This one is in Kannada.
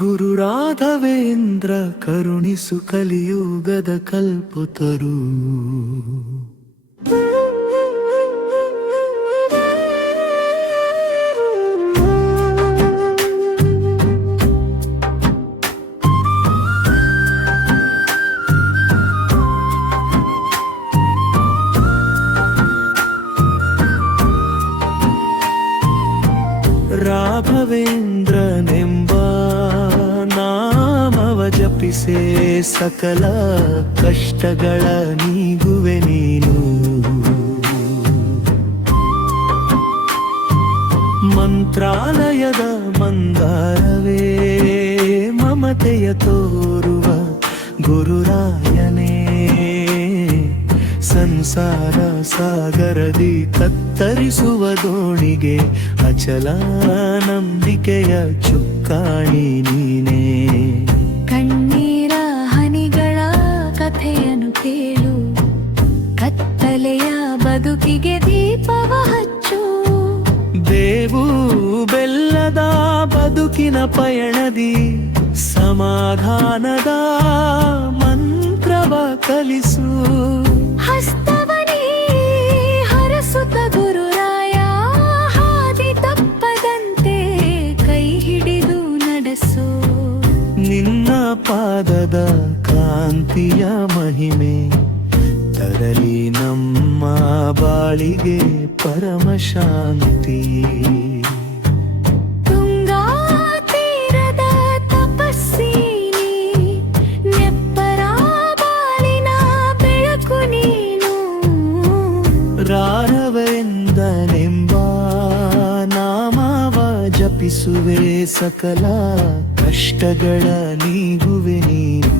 ಗುರು ರಾಘವೇಂದ್ರ ಕರುಣಿಸು ಕಲಿಯುಗದ ಕಲ್ಪತರು. ರಾಘವೇಂದ್ರನೆಂಬ ನಾಮವ ಜಪಿಸೆ ಸಕಲ ಕಷ್ಟಗಳ ನೀಗುವೆ ನೀನು. ಮಂತ್ರಾಲಯದ ಮಂದಾರವೇ ಮಮತೆಯ ತೋರುವ ಗುರುರಾಯನೇ, ಸಂಸಾರ ಸಾಗರದಿ ಕತ್ತರಿಸುವ ದೋಣಿಗೆ ಅಚಲ ನಂಬಿಕೆಯ ಚುಕ್ಕಾಣಿ ನೀನೇ. ಕಣ್ಣೀರ ಹನಿಗಳ ಕಥೆಯನ್ನು ಕೇಳು, ಕತ್ತಲೆಯ ಬದುಕಿಗೆ ದೀಪವ ಹಚ್ಚು. ಬೇವು ಬೆಲ್ಲದ ಬದುಕಿನ ಪಯಣದಿ ಸಮಾಧಾನದ ಮಂತ್ರವ ಕಲಿಸು. ಹಸ್ತವನೇ ಹರಸುತ್ತ ಗುರುರಾಯ, ಹಾದಿ ತಪ್ಪದಂತೆ ಕೈ ಹಿಡಿದು ನಡೆಸು. ನಿನ್ನ ಪಾದದ ಕಾಂತಿಯ ಮಹಿಮೆ ತರಲಿ ನಮ್ಮ ಬಾಳಿಗೆ ಪರಮ ಶಾಂತಿ. ತುಂಗಾ ತೀರದ ತಪಸ್ಸಿನಿ, ನೆಪ್ಪರ ಬಾಳಿನ ಬೆಳಕು ನೀನು. ರಾಘವೇಂದ್ರನೆಂಬ ನಾಮವ ಜಪಿಸುವೆ ಸಕಲ ಕಷ್ಟಗಳ ನೀಗುವೆ ನೀನು.